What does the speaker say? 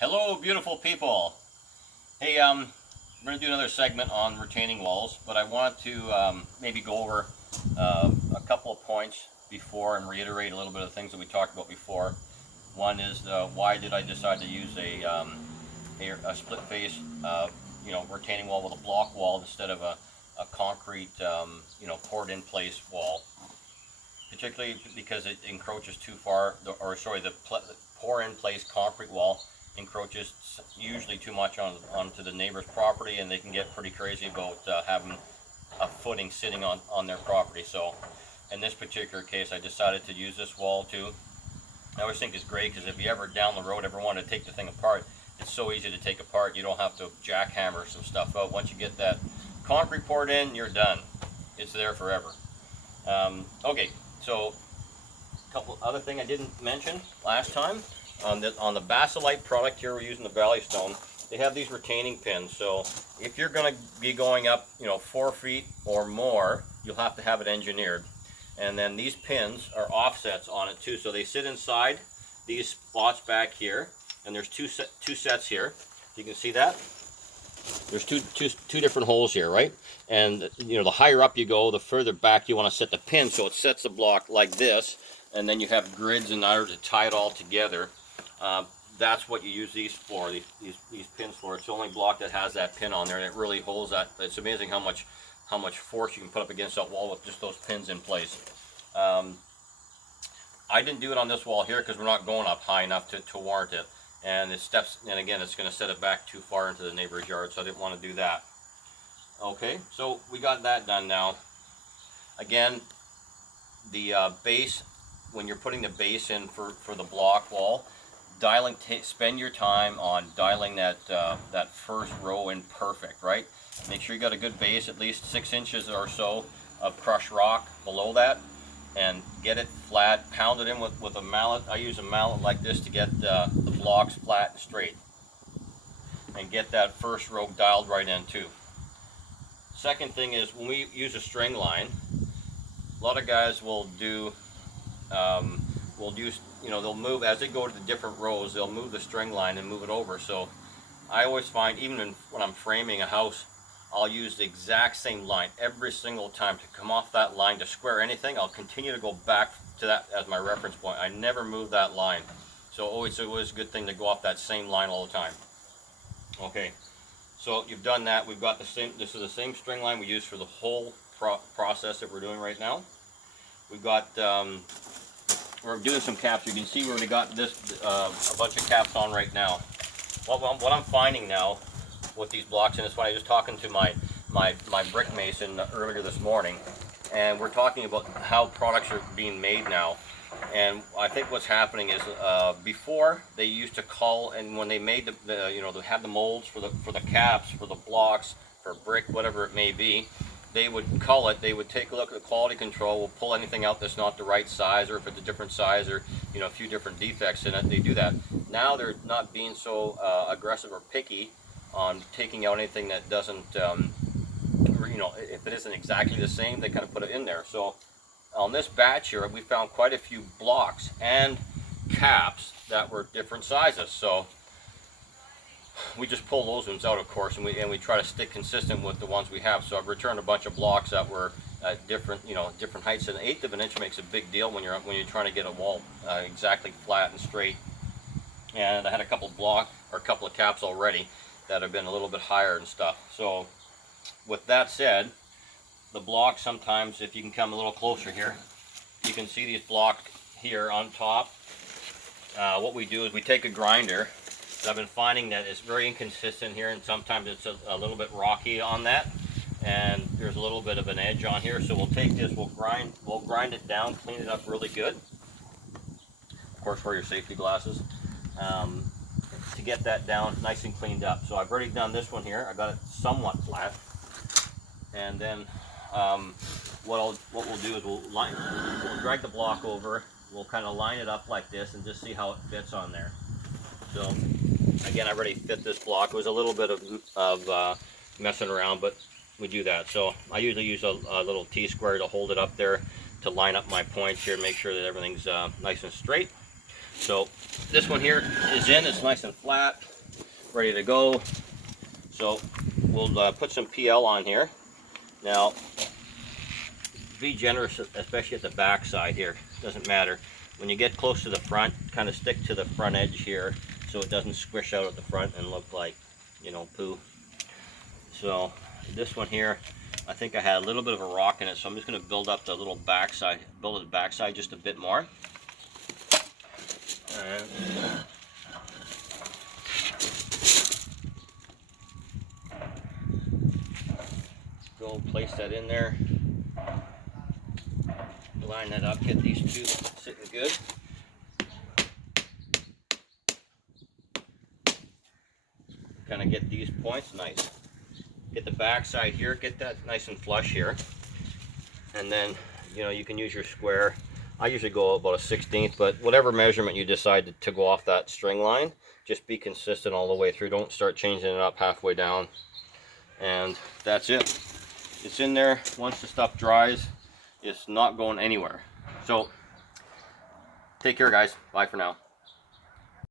Hello, beautiful people. Hey, we're going to do another segment on retaining walls, but I want to maybe go over a couple of points before and reiterate a little bit of things that we talked about before. One is why did I decide to use a split face, retaining wall with a block wall instead of a concrete, poured in place wall, particularly because it encroaches too far, the pour in place concrete wall encroaches usually too much onto the neighbor's property, and they can get pretty crazy about having a footing sitting on their property. So in this particular case, I decided to use this wall too. I always think it's great because if you ever down the road ever want to take the thing apart, it's so easy to take apart. You don't have to jackhammer some stuff out. Once you get that concrete poured in, you're done. It's there forever. Okay, so a couple other thing I didn't mention last time. On the Basalite product here, we're using the Valley Stone. They have these retaining pins. So if you're going to be going up, 4 feet or more, you'll have to have it engineered. And then these pins are offsets on it too. So they sit inside these spots back here, and there's two sets here. You can see that. There's two different holes here, right? And the higher up you go, the further back you want to set the pin. So it sets the block like this, and then you have grids in order to tie it all together. That's what you use these for, these pins for. It's the only block that has that pin on there, and it really holds that. It's amazing how much force you can put up against that wall with just those pins in place. I didn't do it on this wall here because we're not going up high enough to warrant it. And it steps, and again, it's going to set it back too far into the neighbor's yard, so I didn't want to do that. Okay, so we got that done now. Again, the base, when you're putting the base in for the block wall, spend your time on dialing that first row in perfect, right? Make sure you got a good base, at least 6 inches or so of crushed rock below that, and get it flat. Pound it in with a mallet. I use a mallet like this to get the blocks flat and straight, and get that first row dialed right in too. Second thing is, when we use a string line, a lot of guys will do they'll move as they go to the different rows. They'll move the string line and move it over. So I always find, even when I'm framing a house, I'll use the exact same line every single time. To come off that line to square anything, I'll continue to go back to that as my reference point. I never move that line. So it's always a good thing to go off that same line all the time. Okay, so you've done that. We've got the same. This is the same string line we use for the whole process that we're doing right now. We've got we're doing some caps. You can see we already got this a bunch of caps on right now. What I'm finding now with these blocks, and it's funny, I was talking to my brick mason earlier this morning, and we're talking about how products are being made now. And I think what's happening is before they used to call, and when they made they had the molds for the caps, for the blocks, for brick, whatever it may be, they would cull it. They would take a look at the quality control, will pull anything out that's not the right size, or if it's a different size, or a few different defects in it. They do that. Now they're not being so aggressive or picky on taking out anything that doesn't, if it isn't exactly the same, they kind of put it in there. So on this batch here, we found quite a few blocks and caps that were different sizes. So we just pull those ones out, of course, and we try to stick consistent with the ones we have. So I've returned a bunch of blocks that were at different heights. An eighth of an inch makes a big deal when you're trying to get a wall exactly flat and straight. And I had a couple of caps already that have been a little bit higher and stuff. So with that said, the blocks, sometimes, if you can come a little closer here, you can see these blocks here on top. What we do is we take a grinder. I've been finding that it's very inconsistent here, and sometimes it's a little bit rocky on that, and there's a little bit of an edge on here. So we'll take this, we'll grind it down, clean it up really good. Of course, wear your safety glasses to get that down nice and cleaned up. So I've already done this one here. I got it somewhat flat, and then what we'll do is we'll drag the block over. We'll kind of line it up like this and just see how it fits on there. So again, I already fit this block. It was a little bit of messing around, but we do that. So I usually use a little T-square to hold it up there to line up my points here, make sure that everything's nice and straight. So this one here is in, it's nice and flat, ready to go. So we'll put some PL on here. Now, be generous, especially at the back side here, doesn't matter. When you get close to the front, kind of stick to the front edge here so it doesn't squish out at the front and look like, you know, poo. So this one here, I think I had a little bit of a rock in it, so I'm just going to build up the little backside, build the backside just a bit more. And go place that in there. Line that up, get these two sitting good. Kind of get these points nice. Get the back side here, get that nice and flush here. And then, you know, you can use your square. I usually go about a 1/16, but whatever measurement you decide to go off that string line, just be consistent all the way through. Don't start changing it up halfway down. And that's it. It's in there. Once the stuff dries, it's not going anywhere. So take care, guys. Bye for now.